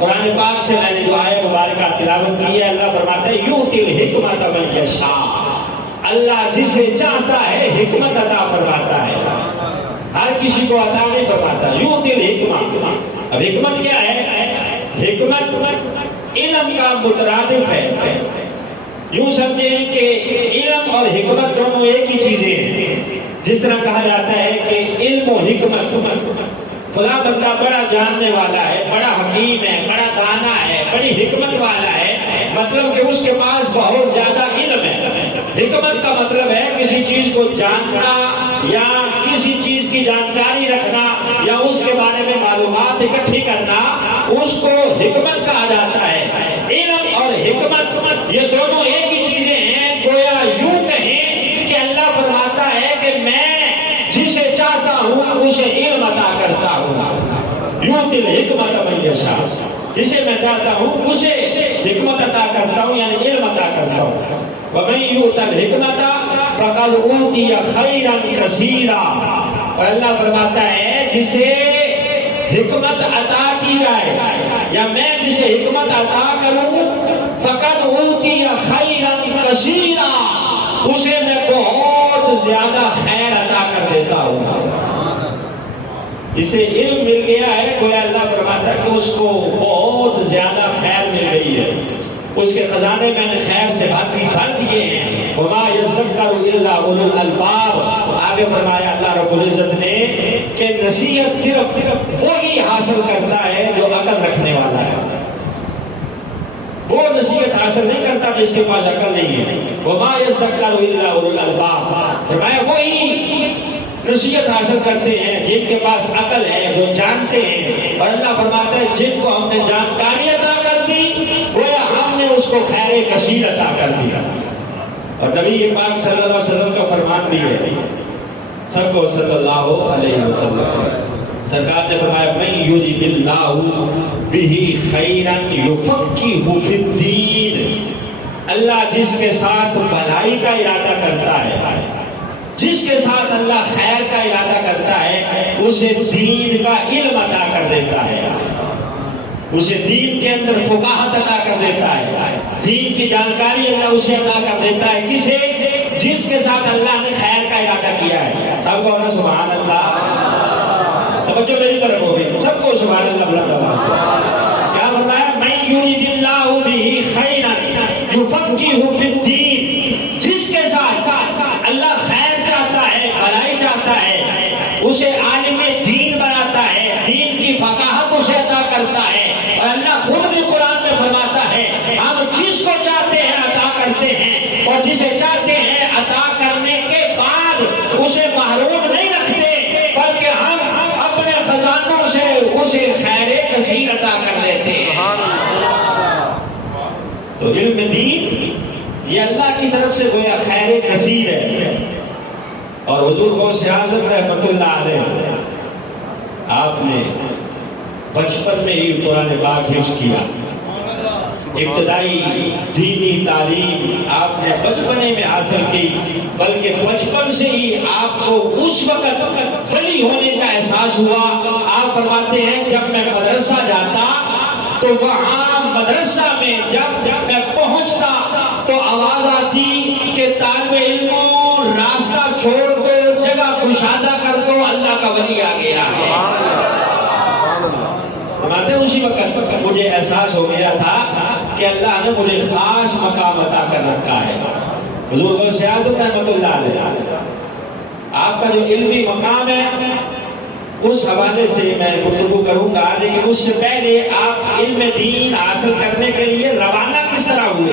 قرآن پاک سے میں نے جو آیت مبارکہ تلاوت کی ہے، اللہ فرماتا ہے یؤتی الحکمت من یشاء، اللہ جسے چاہتا ہے حکمت عطا فرماتا ہے، ہر کسی کو عطا نہیں فرماتا۔ یؤتی الحکمت، اب حکمت کیا ہے؟ حکمت علم کا مترادف ہے۔ یوں سمجھیں کہ علم اور حکمت دونوں ایک ہی چیزیں ہیں۔ جس طرح کہا جاتا ہے کہ علم و حکمت، فلاں بندہ بڑا جاننے والا ہے، بڑا حکیم ہے، بڑا دانا ہے، بڑی حکمت والا ہے، مطلب کہ اس کے پاس بہت زیادہ علم ہے۔ حکمت کا مطلب ہے کسی چیز کو جاننا یا کسی چیز کی جانکاری رکھنا یا اس کے بارے میں معلومات اکٹھی کرنا، اس کو حکمت کہا جاتا ہے۔ علم اور حکمت یہ دونوں ایک ہی چیزیں ہیں۔ گویا یوں کہیں کہ اللہ فرماتا ہے کہ میں جسے چاہتا ہوں اسے علم عطا کرتا ہوں۔ یؤتی الحکمت من یشاء، جسے میں چاہتا ہوں اسے حکمت عطا کرتا ہوں، یعنی علم عطا کرتا ہوں۔ وَمَن یؤت الحکمت فقد اوتی خیرا کثیرا، اور اللہ فرماتا ہے جسے حکمت عطا کی جائے یا میں جسے حکمت عطا کروں، فقد اوتی خیرا کثیرا، اسے میں بہت زیادہ خیر عطا کر دیتا ہوں۔ جسے علم مل گیا ہے، گویا اللہ فرماتا ہے کہ اس کو بہت زیادہ خیر مل گئی ہے، اس کے خزانے میں نے خیر سے بھر دیے ہیں۔ وما یذکر الا اولو الالباب، آگے فرمایا اللہ رب العزت نے کہ نصیحت صرف وہی حاصل کرتا ہے جو عقل رکھنے والا ہے۔ وہ نصیحت حاصل نہیں کرتا جس کے پاس عقل نہیں ہے۔ وما یذکر الا اولو الالباب، فرمایا وہی نصیحت حاصل کرتے ہیں جن کے پاس عقل ہے، جو جانتے ہیں۔ اور اللہ فرماتا ہے جن کو ہم نے جانکاری عطا کر دی، گویا ہم نے اس کو خیر کثیر عطا کر دیا۔ اور نبی پاک صلی اللہ علیہ وسلم کا فرمان بھی ہے، سب کو صلی اللہ علیہ وسلم، سرکار نے فرمایا من یرید اللہ بہ خیرا یفقہہ فی الدین، اللہ جس کے ساتھ بھلائی کا ارادہ کرتا ہے، جس کے ساتھ اللہ خیر کا ارادہ کرتا ہے، اسے دین کا علم عطا کر دیتا ہے، اسے دین کے اندر فقاہت عطا کر دیتا ہے، دین کی جانکاری اللہ اسے عطا کر دیتا ہے۔ کسے؟ جس کے ساتھ اللہ نے خیر کا ارادہ کیا ہے۔ سب کو سبحان اللہ، توجہ میری طرف ہوگی، سب کو سبحان اللہ بلند آواز سے۔ کیا فرمایا؟ من یرید اللہ بہ خیرا یفقہہ فی الدین، جس کے ساتھ اللہ خیر چاہتا ہے، بھلائی چاہتا ہے، اسے عالم دین بناتا ہے، دین کی فقاہت اسے عطا کرتا ہے۔ اور اللہ خود بھی قرآن میں فرماتا ہے ہم جس کو چاہتے ہیں عطا کرتے ہیں، اور جسے چاہتے ہیں عطا کرنے کے بعد اسے محروم نہیں رکھتے، بلکہ ہم اپنے خزانوں سے اسے خیر کثیر عطا کر دیتے ہیں۔ تو علم دین یہ اللہ کی طرف سے گویا خیر کثیر ہے۔ اور حضور غوث اعظم رحمۃ اللہ علیہ، آپ نے بچپن میں ہی قرآن پاک حفظ کیا، ابتدائی دینی تعلیم آپ نے بچپنے میں حاصل کی، بلکہ بچپن سے ہی آپ کو اس وقت ولی ہونے کا احساس ہوا۔ آپ فرماتے ہیں جب میں مدرسہ جاتا تو وہاں مدرسہ میں جب میں پہنچتا تو آواز آتی کہ طالب علموں راستہ چھوڑ دو، جگہ کشادہ کر دو، اللہ کا ولی آ گیا ہے۔ فرماتے ہیں اسی وقت مجھے احساس ہو گیا تھا کہ اللہ نے مجھے خاص مقام عطا کر رکھا ہے۔ حضور غوث اعظم رحمۃ اللہ علیہ، آپ کا جو علمی مقام ہے اس حوالے سے میں گفتگو کروں گا، لیکن اس سے پہلے آپ علم دین حاصل کرنے کے لیے روانہ کس طرح ہوئے؟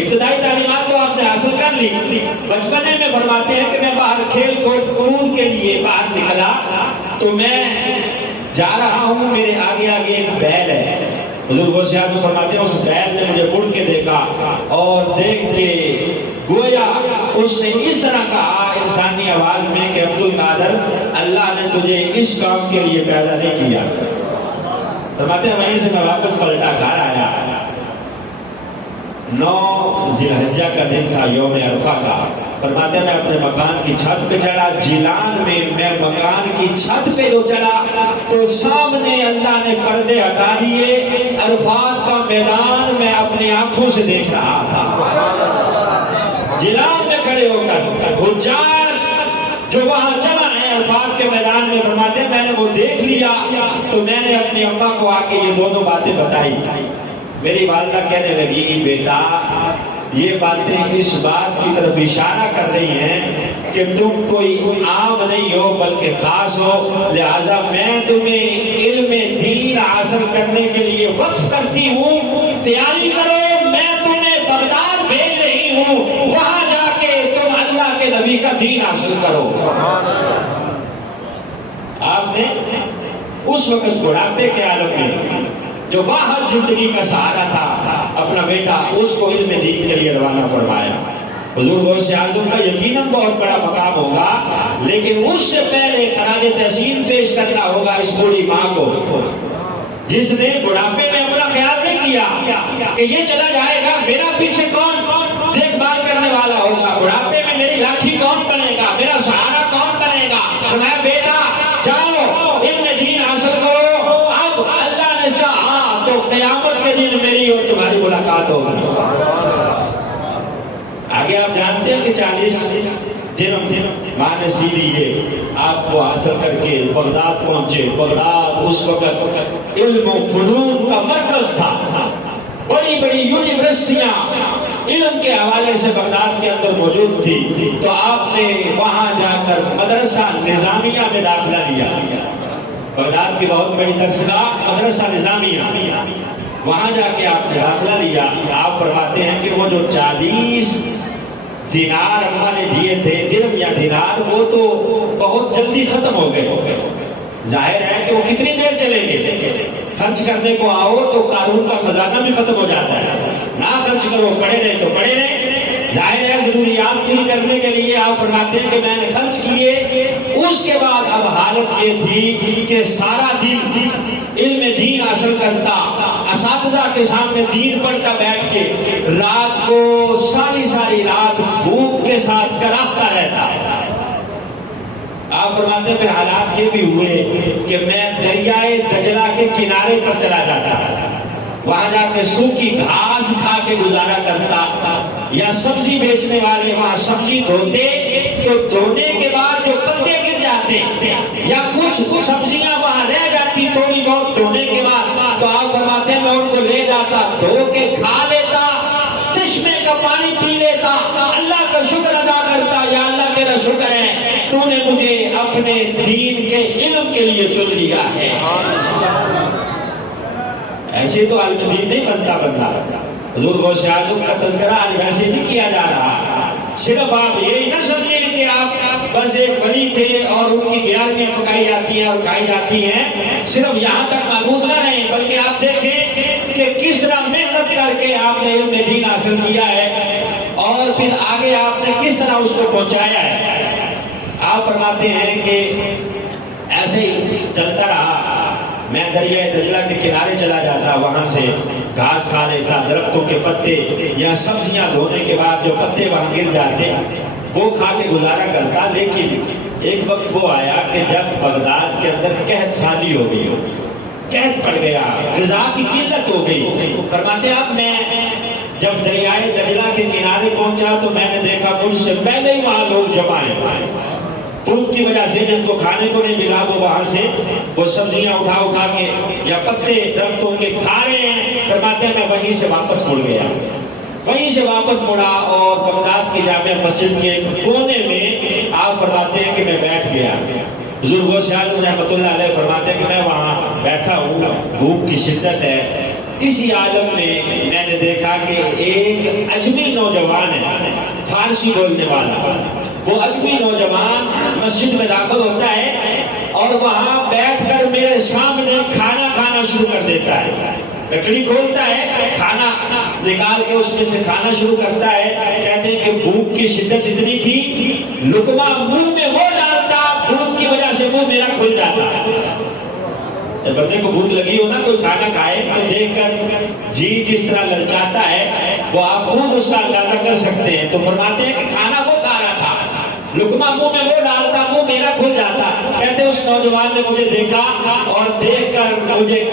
ابتدائی تعلیمات تو آپ نے حاصل کر لی، بچپنے میں فرماتے ہیں کہ میں باہر کھیل کود کے لیے باہر نکلا تو میں جا رہا ہوں، میرے آگے آگے ایک بیل ہے۔ حضور غوث اعظم فرماتے ہیں اس بیل نے مجھے مڑ کے دیکھا اور دیکھ کے گویا اس نے اس طرح کہا انسانی آواز میں کہ عبد القادر، اللہ نے تجھے اس کام کے لیے پیدا نہیں کیا۔ فرماتے ہیں وہیں سے میں واپس پلٹا گھر آیا، 9 ذی‌الحجہ کا دن تھا، یوم عرفہ کا۔ فرماتے ہیں میں اپنے مکان کی چھت پہ چڑھا، جیلان میں مکان کی چھت پہ جو چڑھا تو سامنے اللہ نے پردے ہٹا دیے، عرفات کا میدان میں اپنی آنکھوں سے دیکھ رہا تھا۔ جیلان میں کھڑے ہو کر حجاج جو وہاں جمع ہیں عرفات کے میدان میں، فرماتے ہیں میں نے وہ دیکھ لیا تو میں نے اپنی اماں کو آ کے یہ دونوں باتیں بتائی۔ میری والدہ کہنے لگی بیٹا یہ باتیں اس بات کی طرف اشارہ کر رہی ہیں کہ تم کوئی عام نہیں ہو بلکہ خاص ہو، لہذا میں تمہیں علم دین حاصل کرنے کے لیے وقف کرتی ہوں، تیاری کرو، میں تمہیں بغداد بھیج رہی ہوں، وہاں جا کے تم اللہ کے نبی کا دین حاصل کرو۔ آپ نے اس وقت بڑھاپے کے عالم میں جو باہر زندگی کا سہارا تھا اپنا بیٹا اس کو علم دین کے لیے روانہ فرمایا۔ حضور غوث اعظم کا یقیناً بہت بڑا مقام ہوگا، لیکن اس سے پہلے خراج تحسین پیش کرنا ہوگا اس بوڑھی ماں کو جس نے بڑھاپے میں اپنا خیال نہیں کیا کہ یہ چلا جائے گا میرا پیچھے کون دیکھ بھال کرنے والا ہوگا، بڑھاپے میں میری لاٹھی کون بنے گا، میرا سہارا کون بنے گا۔ فرمایا بیٹا جاؤ علم دین حاصل کرو، اب اللہ نے چاہا تو قیامت کے دن میری اور تمہاری ملاقات ہوگی۔ آگے آپ جانتے ہیں کہ 40 دن ماں نے سیدھی یہ آپ کو حاصل کر کے بغداد پہنچے۔ بغداد اس وقت علم و فنون کا مرکز تھا، بڑی بڑی یونیورسٹیاں علم کے حوالے سے بغداد کے اندر موجود تھی، تو آپ نے وہاں جا کر مدرسہ نظامیہ میں داخلہ لیا۔ بغداد کی بہت بڑی درسگاہ مدرسہ نظامیہ، وہاں جا کے آپ نے داخلہ لیا۔ آپ فرماتے ہیں کہ وہ جو 40 دینار اماں نے دیے تھے، درہم یا دینار، وہ تو بہت جلدی ختم ہو گئے۔ ظاہر ہے کہ وہ کتنی دیر چلیں گے، خرچ کرنے کو آؤ تو قارون کا خزانہ بھی ختم ہو جاتا ہے، نہ خرچ کرو پڑے رہے تو پڑے رہے۔ ظاہر ہے ضروریات پوری کرنے کے لیے آپ فرماتے ہیں کہ میں نے خرچ کیے۔ اس کے بعد اب حالت یہ تھی کہ سارا دن علم دین حاصل کرتا، اساتذہ کے سامنے دین پڑھتا بیٹھ کے، رات کو ساری رات بھوک کے ساتھ کراہتا رہتا۔ آپ فرماتے ہیں پھر حالات یہ بھی ہوئے کہ میں دریائے دجلہ کے کنارے پر چلا جاتا، وہاں جا کے سوکھی گھاس کھا کے گزارا کرتا، یا سبزی بیچنے والے وہاں سبزی دھوتے تو دھونے کے بعد جو پتے گر جاتے یا کچھ سبزیاں وہاں رہ جاتی تھوڑی بہت دھونے کے بعد، تو آپ فرماتے ہیں میں ان کو لے جاتا، دھو کے کھا لیتا، چشمے کا پانی پی لیتا، اللہ کا شکر ادا کرتا، یا اللہ تیرا شکر ہے تو نے مجھے اپنے دین کے علم کے لیے چن لیا ہے۔ ایسے تو عالم دین نہیں بنتا بندہ۔ حضور غوث اعظم کا تذکرہ آج ویسے نہیں کیا جا رہا، صرف آپ یہی نہ سمجھیں کہ آپ بس ایک ولی تھے اور ان کی گیارہویں پکائی جاتی ہیں اور کھائی جاتی ہیں، صرف یہاں تک معلوم نہ رہیں، بلکہ آپ دیکھیں کہ کس طرح محنت کر کے آپ نے علم دین حاصل کیا ہے اور پھر آگے آپ نے کس طرح اس کو پہنچایا ہے۔ آپ فرماتے ہیں کہ ایسے ہی چلتا رہا، میں دریائے دجلہ کے کنارے چلا جاتا، وہاں سے گھاس کھا لیتا، درختوں کے پتے یا سبزیاں دھونے کے بعد جو پتے وہاں گر جاتے وہ کھا کے گزارا کرتا۔ لیکن ایک وقت وہ آیا کہ جب بغداد کے اندر قحط سالی ہو گئی، قحط پڑ گیا، غذا کی قلت ہو گئی۔ فرماتے ہیں اب میں جب دریائے دجلہ کے کنارے پہنچا تو میں نے دیکھا مجھ سے پہلے ہی وہاں لوگ جمع ہیں، بھوک کی وجہ سے جن کو کھانے کو نہیں ملا وہ وہاں سے وہ سبزیاں اٹھا کے یا پتے درختوں کے کھا رہے ہیں۔ فرماتے ہیں میں وہیں سے واپس مڑ گیا، وہیں سے واپس مڑا اور بغداد کی جامع مسجد کے ایک کونے میں آپ فرماتے ہیں کہ میں بیٹھ گیا۔ حضور غوث اعظم رحمۃ اللہ علیہ فرماتے ہیں کہ میں وہاں بیٹھا ہوں، بھوک کی شدت ہے۔ اسی عالم میں میں نے دیکھا کہ ایک اجمی نوجوان ہے، فارسی بولنے والا، وہ اجمی نوجوان مسجد میں داخل ہوتا ہے اور وہاں بیٹھ کر میرے سامنے کھانا کھانا شروع کر دیتا ہے، لکڑی کھولتا ہے، کھانا نکال کے اس میں سے کھانا شروع کرتا ہے۔ کہتے ہیں کہ بھوک کی شدت اتنی تھی، لقمہ منہ میں وہ ڈالتا، بھوک کی وجہ سے منہ میرا کھل جاتا۔ جب بچے کو بھوک لگی ہو نا کوئی کھانا کھائے تو دیکھ کر جی جس طرح للچاتا ہے وہ آپ خوب اس کا اندازہ کر سکتے ہیں. تو فرماتے ہیں کہ کھانا وہ کھا رہا تھا, لقمہ منہ میں وہ ڈالتا, منہ میرا کھل جاتا. کہتے اس نوجوان نے مجھے دیکھا اور دیکھ کر مجھے